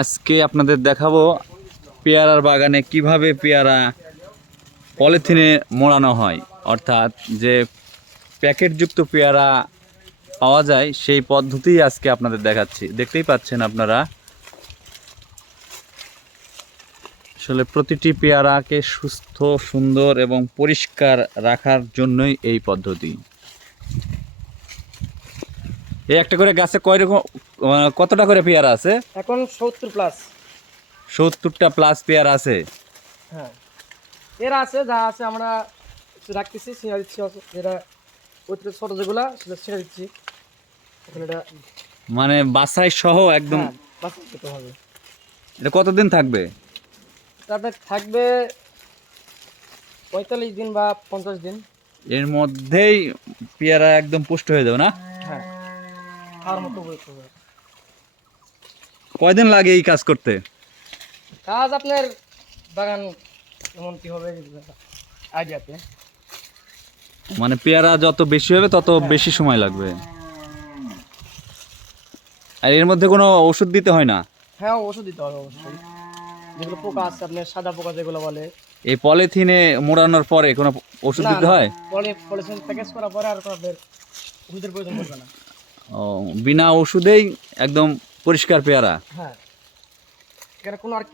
আজকে আপনাদের দেখাবো পেয়ারার বাগানে কীভাবে পেয়ারা পলিথিনে মোড়ানো হয়। অর্থাৎ যে প্যাকেটযুক্ত পেয়ারা পাওয়া যায়, সেই পদ্ধতি আজকে আপনাদের দেখাচ্ছি। দেখতেই পাচ্ছেন আপনারা। আসলে প্রতিটি পেয়ারাকে সুস্থ, সুন্দর এবং পরিষ্কার রাখার জন্যই এই পদ্ধতি। এই একটা করে গাছে কয় রকম কতটা করে পেয়ারা আছে? এখন সত্তর প্লাস সত্তরটা প্লাস পেয়ারা আছে। হ্যাঁ। এরা আছে যা আছে আমরা রাখতেছি ছিঁড়া দিচ্ছি যেটা অতিরিক্ত ছোটো যেগুলা সেটা ছিঁড়া দিচ্ছি। এখন এটা মানে বাসাই সহ একদম হ্যাঁ হবে। এটা কতদিন থাকবে? তাতে থাকবে পঁয়তাল্লিশ দিন বা পঞ্চাশ দিন। এর মধ্যেই পেয়ারা একদম পুষ্ট হয়ে যাবে না? হ্যাঁ। খাওয়ার মতো বলতে হবে কয়দিন লাগে এই কাজ করতে? কাজ আপনার বাগান যেমন কি হবে আইডিয়াতে মানে পেয়ারা যত বেশি হবে তত বেশি সময় লাগবে। আর এর মধ্যে কোনো ওষুধ দিতে হয় না? হ্যাঁ ওষুধ দিতে হবে অবশ্যই। যেগুলো পোকা আছে আপনার সাদা পোকা যেগুলো বলে। এই পলিথিনে মোড়ানোর পরে কোনো ওষুধ দিতে হয়? পলি পলিথিন প্যাকেজ করার পরে আর কোনো ওষুধের প্রয়োজন পড়বে না। বিনা ওষুধেই একদম পরিষ্কার পেয়ারা। হ্যাঁ। কোনো আর